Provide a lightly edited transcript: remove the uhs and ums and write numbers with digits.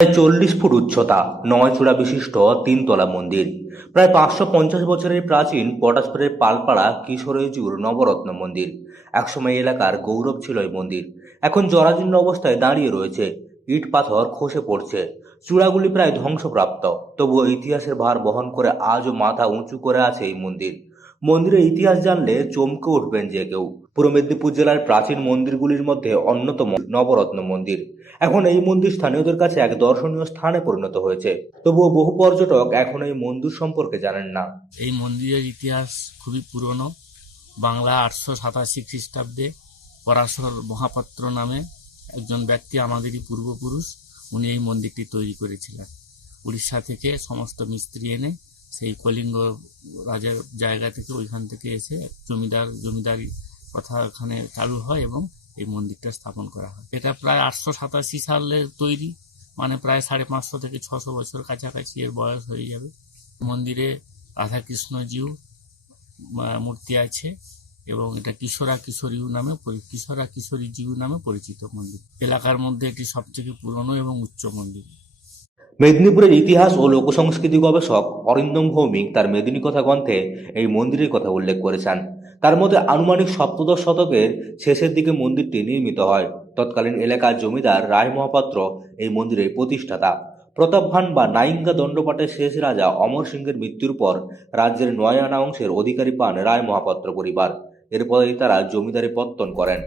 প্রায় 40 ফুট উচ্চতা, 9 চূড়া বিশিষ্ট 3 তলা মন্দির। প্রায় 550 বছরের প্রাচীন পটাশপুরের পালপাড়া কিশোরীজুর নবরত্ন মন্দির। একসময় এলাকার গৌরব ছিল এই মন্দির। এখন জরাজীর্ণ অবস্থায় দাঁড়িয়ে রয়েছে, ইট পাথর খসে পড়ছে, চূড়াগুলি প্রায় ধ্বংসপ্রাপ্ত। তবুও ইতিহাসের ভার বহন করে আজও মাথা উঁচু করে আছে এই মন্দির। মন্দিরের ইতিহাস জানলে চমকে উঠবেন যে কেউ। পূর্ব মেদিনীপুর জেলার প্রাচীন মন্দিরগুলির মধ্যে অন্যতম নবরত্ন মন্দির। এখন এই মন্দির স্থানীয়দের কাছে এক দর্শনীয় স্থানে পরিণত হয়েছে। তবুও বহু পর্যটক এখন এই মন্দির সম্পর্কে জানেন না। এই মন্দিরের ইতিহাস খুবই পুরনো। বাংলা 887 খ্রিস্টাব্দে পরাশর মহাপাত্র নামে একজন ব্যক্তি, আমাদেরই পূর্বপুরুষ, উনি এই মন্দিরটি তৈরি করেছিলেন। উড়িষ্যা থেকে সমস্ত মিস্ত্রি এনে সেই কলিঙ্গ রাজার জায়গা থেকে, ওইখান থেকে এসে জমিদারি কথা এখানে চালু হয় এবং এই মন্দিরটা স্থাপন করা হয়। এটা প্রায় 887 সালে তৈরি, মানে প্রায় 550 থেকে 600 বছর কাছাকাছি এর বয়স হয়ে যাবে। মন্দিরে রাধাকৃষ্ণজিউ মূর্তি আছে এবং এটা কিশোরা কিশোরীজিউ নামে পরিচিত মন্দির। এলাকার মধ্যে এটি সবথেকে পুরনো এবং উচ্চ মন্দির। মেদিনীপুরের ইতিহাস ও লোকসংস্কৃতি গবেষক অরিন্দম ভৌমিক তার মেদিনী কথা গ্রন্থে এই মন্দিরের কথা উল্লেখ করেছেন। তার মধ্যে আনুমানিক সপ্তদশ শতকের শেষের দিকে মন্দিরটি নির্মিত হয়। তৎকালীন এলাকার জমিদার রায় মহাপাত্র এই মন্দিরের প্রতিষ্ঠাতা। প্রতাপ ভান বা নাইঙ্গা দণ্ডপাঠের শেষ রাজা অমর সিংহের মৃত্যুর পর রাজ্যের 9 আনা অংশের অধিকারী পান রায় মহাপাত্র পরিবার। এরপরেই তারা জমিদারি পত্তন করেন।